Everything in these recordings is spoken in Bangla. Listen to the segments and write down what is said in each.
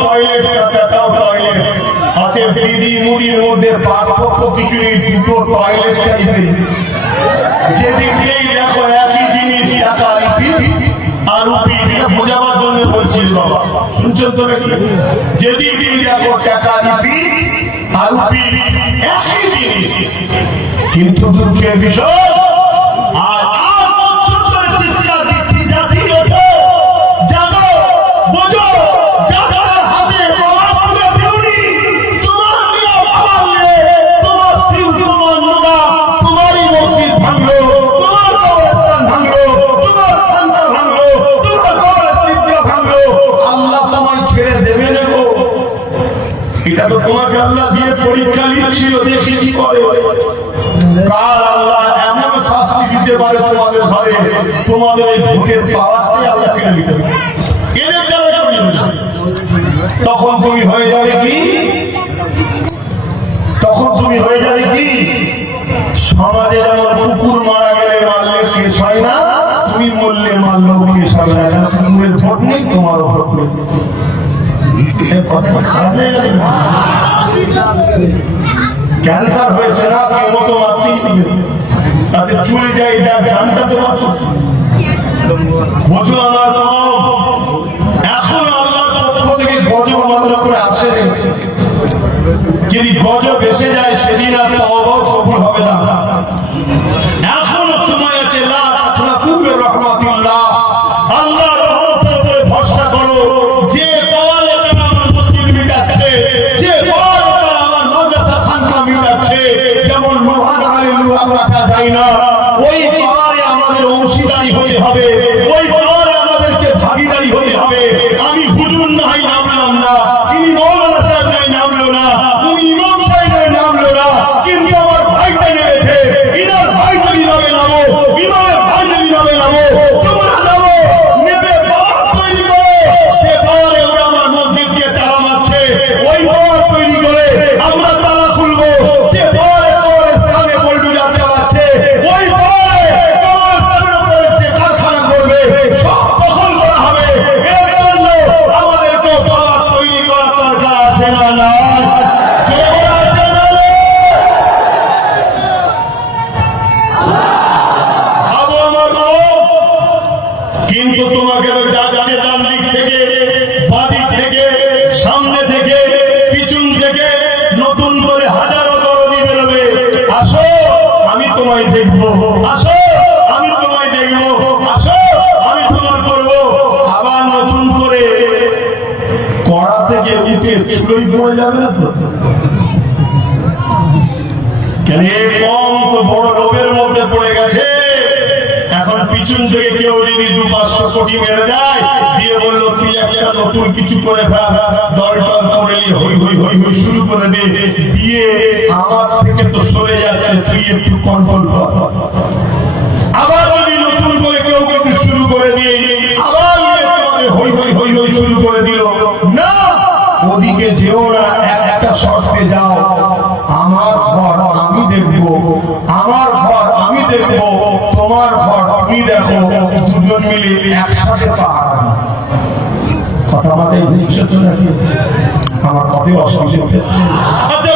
টয়লেট টয়লেট দিদি মুড়ির মধ্যে পার্থক্য কিছু নেই, দুটো টয়লেট টাইপের দেখো একই জিনিস বোঝাবার জন্য বলছি বাবা। শুনছেন তো নাকি? যেদিক দিয়ে দেখো টাকা আর কিন্তু দুঃখের বিষয় পারে তোমাদের ঘরে তোমাদের এই ভোটের পাওয়ারটাই আল্লাহ কেড়ে নিতে। তখন তুমি হয়ে যাবে কি তখন তুমি হয়ে যাবে কি সমাজে যেমন কুকুর মারা গেলে মারলে কেস হয় না তুমি মরলে মারলেও কেস হবে না কেন কুকুরের ভোট নেই তোমারও ভোট? ক্যান্সার হয়েছে না কেমো তো মারতেই তাতে চলে যায় যার জানটা তো বুঝলো আমার এখন পক্ষ থেকে আমাদের উপরে আসে যদি গজব এসে যায়, সেদিন আর কিন্তু তোমাকে তো যাচ্ছে ডান দিক থেকে, বাদিক থেকে, সামনে থেকে, পিছন থেকে নতুন করে হাজারো দরদি বেরোবে। আসো, আমি তোমায় দেখব। আসো, আমি তোমায় দেখব। আসো তোমার নতুন করে উঠে চুলোই পড়ে যাবে না তো? কেন? শুরু করে দিয়ে আবার হই হই শুরু করে না, ওদিকে যেও না, একটা শর্তে যাও। তুমি দেখো, দুজন মিলে একসাথে পাহাড়। কথা মাথায় হিংসা তো নাকি আমার কথায় অসংযোগ আচ্ছা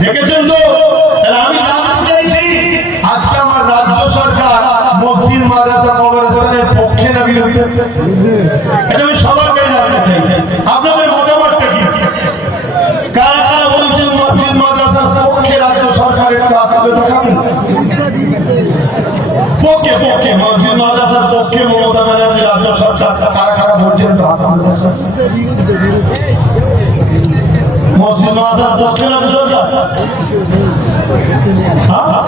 দেখেছেন তো? তাহলে আমি জানতে চাইছি। আজকে আমার রাজ্য সরকার মসজিদ মাদ্রাসা কবরস্থানের পক্ষে না বিরুদ্ধে এটা আমি সবার জানতে চাইছি। আপনাদের মতামতটা কি? কারা কারা বলছেন মসজিদ মাদ্রাসার পক্ষে রাজ্য সরকারের আপনাদের দেখাবেন? পক্ষে পক্ষে মসজিদ মাদ্রাসার পক্ষে মমতা ব্যানার্জি রাজ্য সরকার, কারা কারা বলছেন তো আপনাদের মাথা দক্ষিণ হ্যাঁ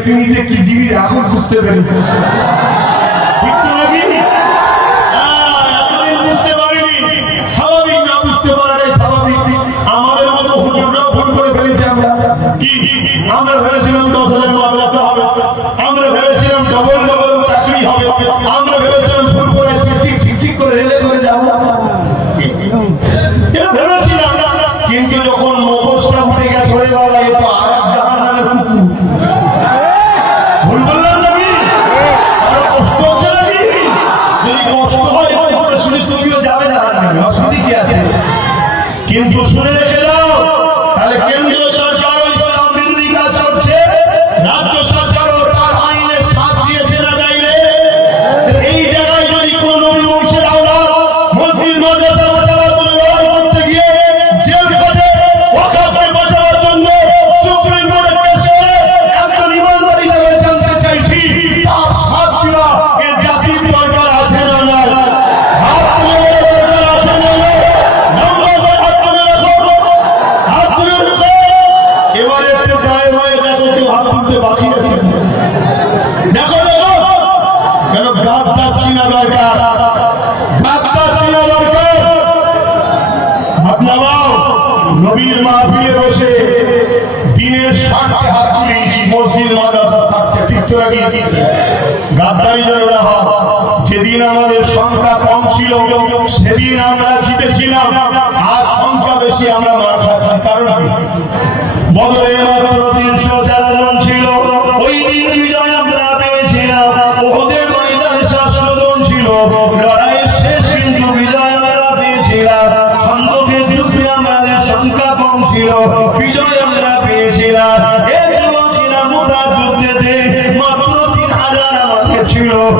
ক্যাবিনেটে কি দিবি এখন বুঝতে পেরেছি চুরাচুরি গাদ্দারি যেন হয়। যেদিন আমাদের সংখ্যা কম ছিল, সেদিন আমরা জিতেছিলাম। আর সংখ্যা বেশি, আমরা মার খাচ্ছি। কারণ বদলে মাত্র তিনশো Oh.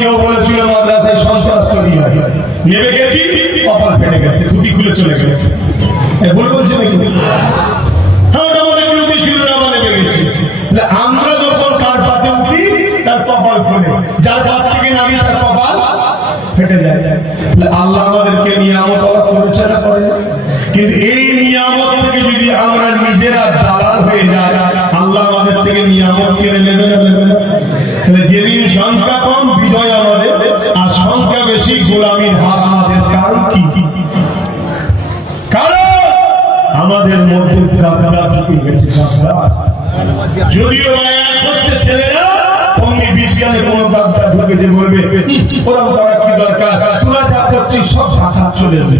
কেউ বলেছিল মাদ্রাসায় সন্ত্রাস তৈরি হয় নেমে গেছি, কপাল গেছে খুলে চলে গেছে। ভুল বলছে নাকি? হ্যাঁ, যার থেকে যায়। আল্লাহ আমাদেরকে নিয়ে যদিও এক হচ্ছে ছেলেরা অমনি বিজ্ঞানে কোনো গাদ্দার ঢুকেছে বলবে, ওরা করা কি দরকার? তোরা যা করছিস সব ঢাকা চলে যাবে।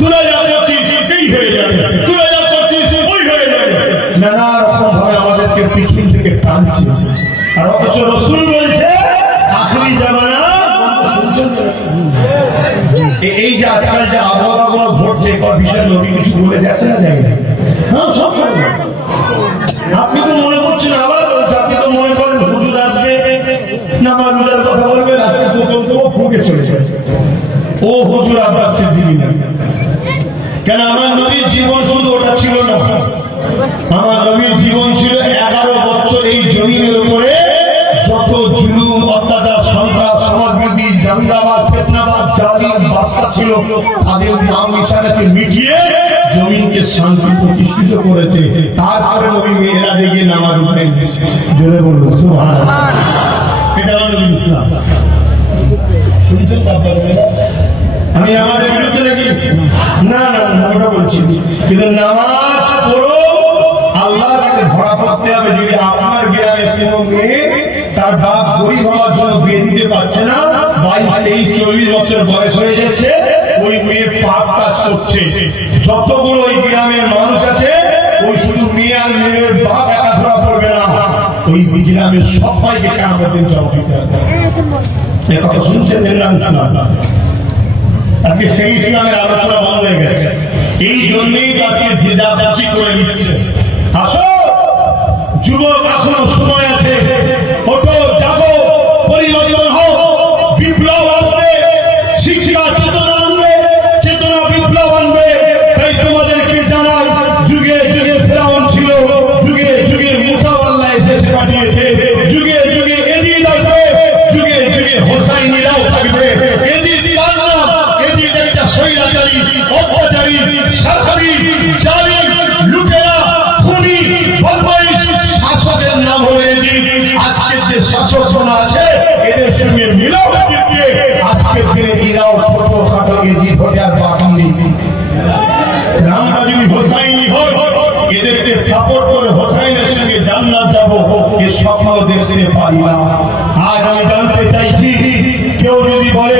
তোরা যা করছিস এই হয়ে যাবে। তোরা যা করছিস ওই হয়ে যাবে। নানা রকম ভাবে আমাদেরকে পিছন থেকে টানছে। আর অথচ রসুল বলছে, আখরি জামানা এই যে আজকাল যে আবহাওয়া গুলো ঘটছে কর নবী কিছু বলে যাচ্ছে না যায় না। হ্যাঁ সব পর্যন্ত চলে যাবে ও হুজুর আব্বাস সিদ্দিকী না কেন আমার নবীর জীবন শুধু ওটা ছিল না? আমার নবীর জীবন ছিল এগারো বছর এই জমিনের উপরে যত জুলুম, অত্যাচার, সন্ত্রাস সমাজবিরোধী জামিদাবাদ, ফেতনাবাদ, জালিম বাচ্চা ছিল, তাদের নাম ইশারাকে মিটিয়ে জমিনকে শান্তি প্রতিষ্ঠিত করেছে। তারপরে নবী মেয়েরা দিকে নামাজ উঠে জোরে বলব সুবহানাল্লাহ। এটা হলো ইসলাম। আমি আমাদের বিরুদ্ধে নাকি? না না ওটা বলছি। কিন্তু নামাজ পড়ো, আল্লাহ তাকে ধরা পড়তে হবে। যদি আপনার গ্রামে কোনো মেয়ে তার বাপ গরিব হওয়ার জন্য বিয়ে দিতে পারছে না, বাইশ এই চল্লিশ বছর বয়স হয়ে যাচ্ছে, ওই মেয়ে পাপ কাজ করছে। যতগুলো ওই গ্রামের মানুষ আছে, ওই শুধু মেয়ে আর মেয়ের বাপ একা ধরা পড়বে না। ওই গ্রামের সবাইকে দিন জবাব দিতে হবে। এ কথা শুনছেন শুনলাম আজকে সেই ইসলামের আলোচনা বন্ধ হয়ে গেছে। এই জন্যই আজকে যে যা করে দিচ্ছে। দেখতে পারি না। আজ আমি জানতে চাইছি কেউ যদি বলে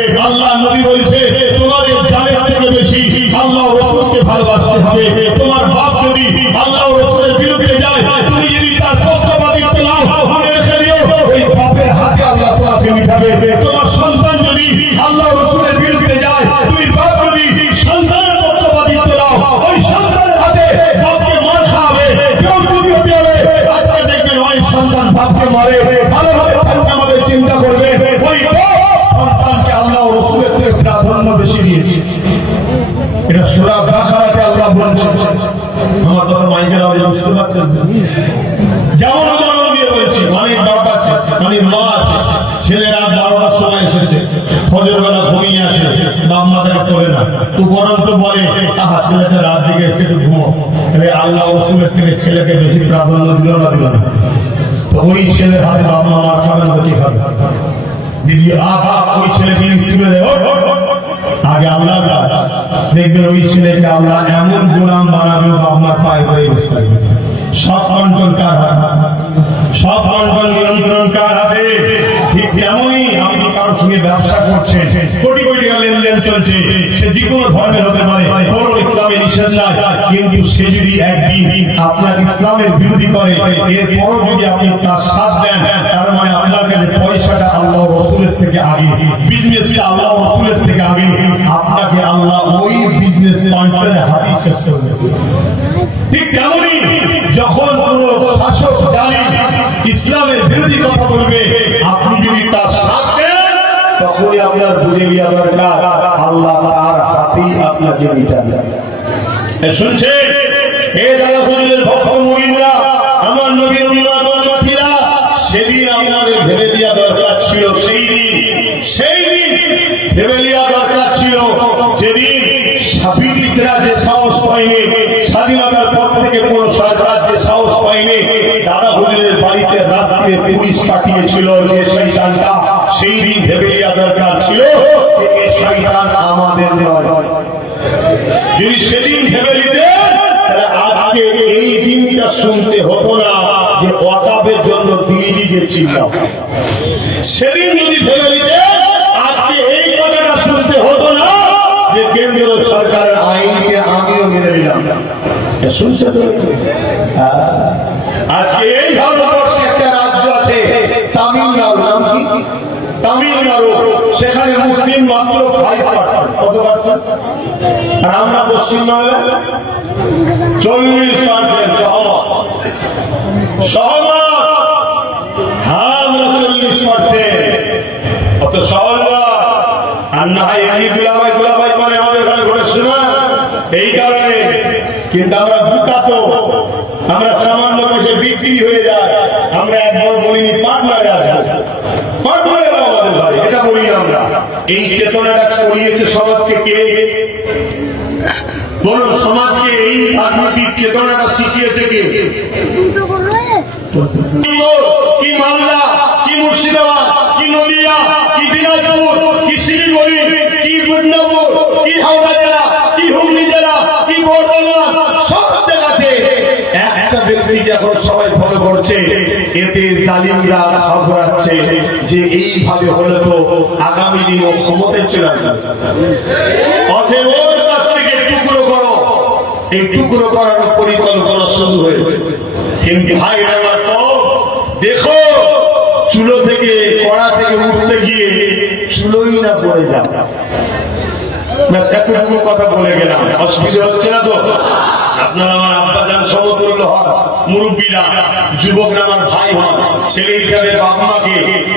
বাপকে মারে ভালোভাবে আমাদের চিন্তা করবে। ওই সন্তানকে আল্লাহ রসুলের থেকে প্রাধান্য বেশি দিয়েছে এটা সুরা বাকারাতে আল্লাহ বলছেন। আমার কথা মাইকের আওয়াজে বুঝতে পারছেন? যেমন উদাহরণ দিয়ে বলছি, অনেক বাপ আছে, অনেক মা আছে, ছেলেরা বারোটার সময় এসেছে ফজর বেলা ঘুমিয়ে আছে, বাপ মা তাকে করে না। উপরন্ত বলে, আহা, ছেলেটা রাত দিকে এসে ঘুমো। আল্লাহ রসুলের থেকে ছেলেকে বেশি প্রাধান্য দিল না দিল না? তো ওই ছেলে হাতে বাবা মার না খাবে দিদি আহা ওই ছেলেকে তুলে দেয়। আগে আল্লাহ দেখবেন ওই ছেলেকে আল্লাহ এমন গোলাম বানাবে, বাবা আপনার পায়ে পড়ে বসে। সব কন্ট্রোল কার হাতে সব কন্ট্রোল নিয়ন্ত্রণ কার হাতে তেমনই আপনি কারোর সঙ্গে ব্যবসা করছে কোটি কোটি টাকা লেনদেন চলছে, সে যে কোনো ধর্মের হতে পারে কোন ইসলামে নিষেধ নাই কিন্তু সে যদি একদিন আপনার ইসলামের বিরোধী করে, এরপরও যদি আপনি তার সাথ দেন, তার মানে আপনার কাছে পয়সাটা আল্লাহ রসুলের থেকে আগে বিজনেসটা আল্লাহ রসুলের থেকে আগে, আপনাকে আল্লাহ ওই বিজনেস পয়েন্টের হাতি শেষ করবে ঠিক তেমনই যখন কোন শাসক জালিম ইসলামের বিরোধী কথা বলবে আপনি যদি তার সাথ দেন তখনই আপনার গিয়া দরকার আল্লাহ তার হাতেই আপনাকে মিটাবে। শুনছেন? হে দাদা হুজুরের ভক্ত মুরিদরা আমার নবীর উম্মত উম্মতিরা সেদিন আপনাদের ভেবে দেওয়া দরকার ছিল সেই দিন সেই দিন ভেবে দেওয়া দরকার ছিল যেদিন ব্রিটিশরা যে সাহস পায়নি স্বাধীনতার পর থেকে কোন সরকার যে সাহস পায়নি দাদা হুজুরের বাড়িতে রাত্রে পুলিশ পাঠিয়েছিল যে শৈতানটা সেই দিন ভেবে দেওয়া দরকার ছিল শৈতান আমাদের নয়। যদি সেদিন ভেবে নিতেন, তাহলে আজকে এই দিনটা শুনতে হতো না যে ওয়াকাবের জন্য দিল্লি গেছিল সেদিন যদি ভেবে নিতেন, আজকে এই কথাটা শুনতে হতো না যে কেন্দ্র সরকারের আইনকে আমিও মেনে নিলাম। শুনছে তো? হ্যাঁ। আজকে এই ভারতবর্ষে একটা রাজ্য আছে তামিলনাড়ু নাম কি সেখানে মুসলিম মাত্র ফাইভ পার্সেন্ট কত পার্সেন্ট আর আমরা পশ্চিমবাংলা চল্লিশ পার্সেন্ট সহমত। হ্যাঁ আমরা চল্লিশ পার্সেন্ট অত সহজ। আর না হয় এমনি দুলাভাই দুলাভাই করে আমাদের এই কারণে কিন্তু আমরা বুকাতো আমরা সামান্য পয়সা বিক্রি হয়ে যায় আমরা একবার বলিনি পার্টনারে আসব পার্টনারে আমাদের ভাই এটা বলি না আমরা এই চেতনাটা করিয়েছে সমাজকে কে? বলুন, সমাজকে এই রাজনৈতিক চেতনাটা শিখিয়েছে কে? কি মালদা, কি মুর্শিদাবাদ, কি নদিয়া, কি দিনাজপুর, কি শিলিগুড়ি, কি মিদনাপুর কি হাওড়া জেলা, কি হুগলি জেলা, কি বর্ধমান, সব জায়গাতে একটা ব্যক্তিকে এখন সবাই ফলো করছে এতে জালিমরা খবরাচ্ছে যে এইভাবে হলে তো আগামী দিনও ক্ষমতায় চলে আসবে। এই টুকরো করার পরিকল্পনা শুরু হয়েছে। কিন্তু দেখো, চুলো থেকে, কড়া থেকে উঠতে গিয়ে চুলোই না পড়ে যাও কথা বলে গেলাম। অসুবিধা হচ্ছে না তো? আপনারা আমার আব্বা হন মুরব্বীরা, যুবকরা আমার ভাই হন। ছেলে হিসাবে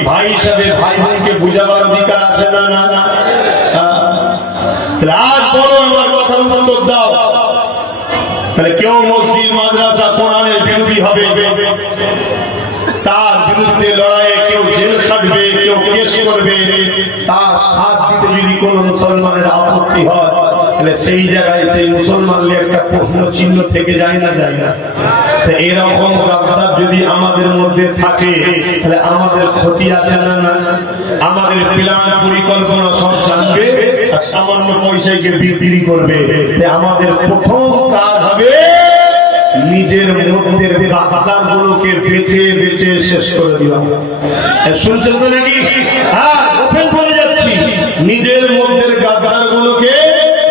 ভাই হিসাবে ভাই বুঝাবার অধিকার আছে না না? কেউ মাদ্রাসা হবে। তার বিরুদ্ধে কেউ কেউ তার সাথ দিতে যদি কোনো মুসলমানের আপত্তি হয় তাহলে সেই জায়গায় সেই মুসলমানদের একটা প্রশ্ন চিহ্ন থেকে যায় না যায় না? এরকম যদি আমাদের মধ্যে থাকে, তাহলে আমাদের ক্ষতি আছে না না? আমাদের পরিকল্পনা সব জানবে সামান্য পয়সাকে বিক্রি করবে। আমাদের প্রথম কাজ হবে নিজের মধ্যে গাদ্দার গুলোকে বেছে বেছে শেষ করে দিলাম শুনছেন তো নাকি? হ্যাঁ যাচ্ছি। নিজের মধ্যে গাদ্দার গুলোকে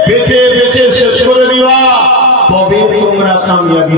বেছে বেছে শেষ করে দিবা তবে তোমরা কামিয়াবি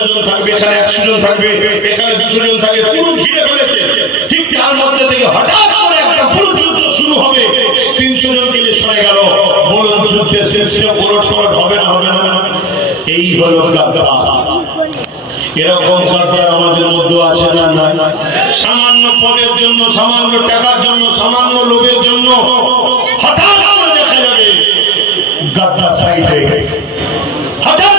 50 জন থাকবে, এখানে 100 জন থাকবে, এখানে 200 জন থাকবে পুরো ঘিরে ফেলেছে। ঠিক তার মধ্যে থেকে হঠাৎ করে একটা পুরো যুদ্ধ শুরু হবে। 300 জনকে রেস হয়ে গেল। বলুন যুদ্ধের শেষে ওলট পালট হবে না হবে না। এই হলো গাদ্দার এরকম কাজের আমাদের মধ্যে আছে না নাই? সামান্য পদের জন্য, সামান্য টাকার জন্য, সামান্য লোভের জন্য হঠাৎ দেখা যাবে, গাদ্দার সাইড হয়ে গেছে। হঠাৎ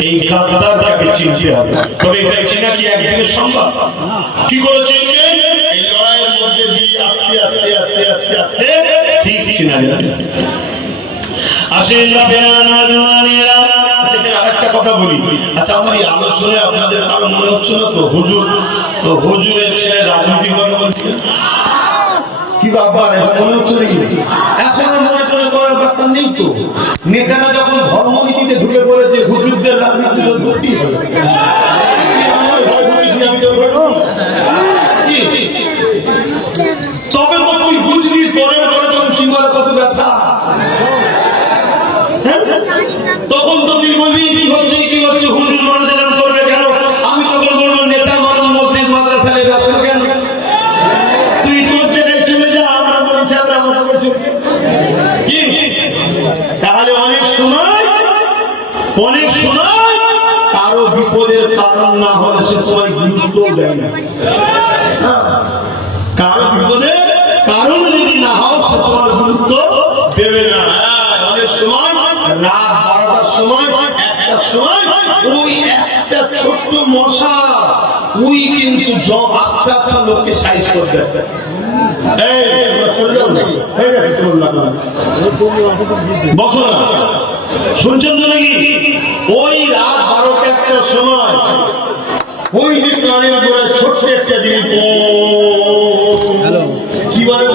এই গাদ্দারটাকে চিনতে হবে। তবে এটা চিনা কি একদিনে সম্ভব? কি করে চিনবে এই লড়াইয়ের মধ্যে দিয়ে আস্তে আস্তে আস্তে আস্তে আস্তে ঠিক চিনা যাবে আচ্ছা, কথা বলি। আচ্ছা আমার এই আলোচনায় আপনাদের কারও মনে হচ্ছে না তো হুজুর, তো হুজুরের ছেলে রাজনীতি কথা কি ব্যাপার মনে হচ্ছে নাকি? এখন মনে করে করার ব্যাপার নেই তো। নেতারা যখন ধর্ম ধর্মনীতিতে ঢুকে পড়েছে হুজুরদের রাজনীতি তো ধরতেই হবে। কিন্তু জব আচ্ছা আচ্ছা লোককে সাইজ শুনছেন তো নাকি? ওই রাত বারোটা একটা সময় ওই যে কানের গোড়ায় ছোট্ট একটা জিনিস। কি বলে?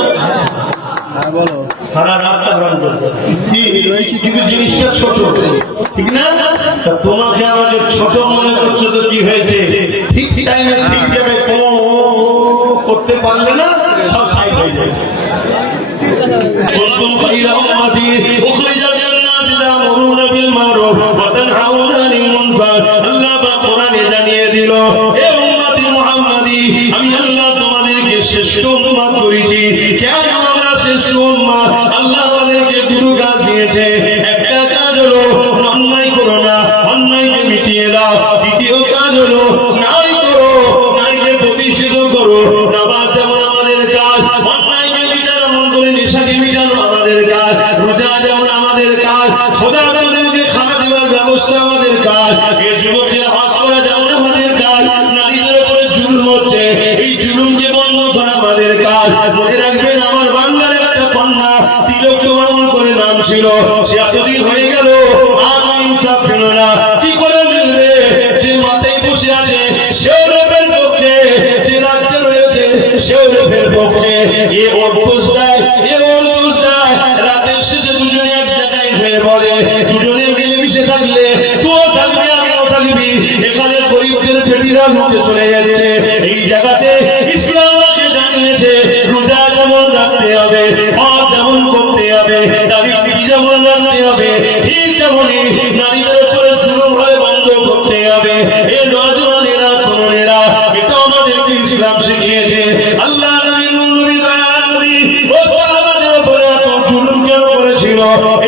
হ্যাঁ বলো। সারা রাতটা হারাম করবে। কিন্তু জিনিসটা ছোট। ঠিক না? তা তোমাকে আমাকে ছোট মনে করছ তো কি হয়েছে? পারলে না সব সাইড হয়ে যায় كنتم خير أمة أخرجت للناس تأمرون بالمعروف وتنهون عن المنكر আল্লাহ বা কোরআনে জানিয়ে দিল হে উম্মতি মুহাম্মাদি আমি আল্লাহ তোমাদেরকে শ্রেষ্ঠ উম্মত করেছি কেন আমরা শ্রেষ্ঠ উম্মত আল্লাহ আমাদেরকে দুটো কাজ দিয়েছে ফেটিরা লুটে চলে যাচ্ছে। এই জায়গাতে ইসলাম জানিয়েছে রোজা যেমন রাখতে হবে, হজ যেমন করতে হবে দাবি যেমন রাখতে হবে ঠিক তেমনই নারীদের উপরে জুলুম হয় বন্ধ করতে হবে। এ নজওয়ানেরা, তরুণেরা, এটা আমাদেরকে ইসলাম শিখিয়েছে। আল্লাহ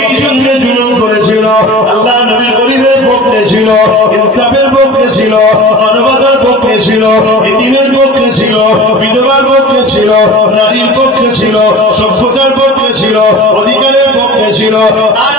এই জন্য জুলুম করেছিল। আল্লাহ নবী গরিবের পক্ষে ছিল। ইনসাফের ছিল মানবতার পক্ষে ছিল ইতিমের পক্ষে ছিল, বিধবার পক্ষে ছিল, নারীর পক্ষে ছিল, সভ্যতার পক্ষে ছিল, অধিকারের পক্ষে ছিল। আর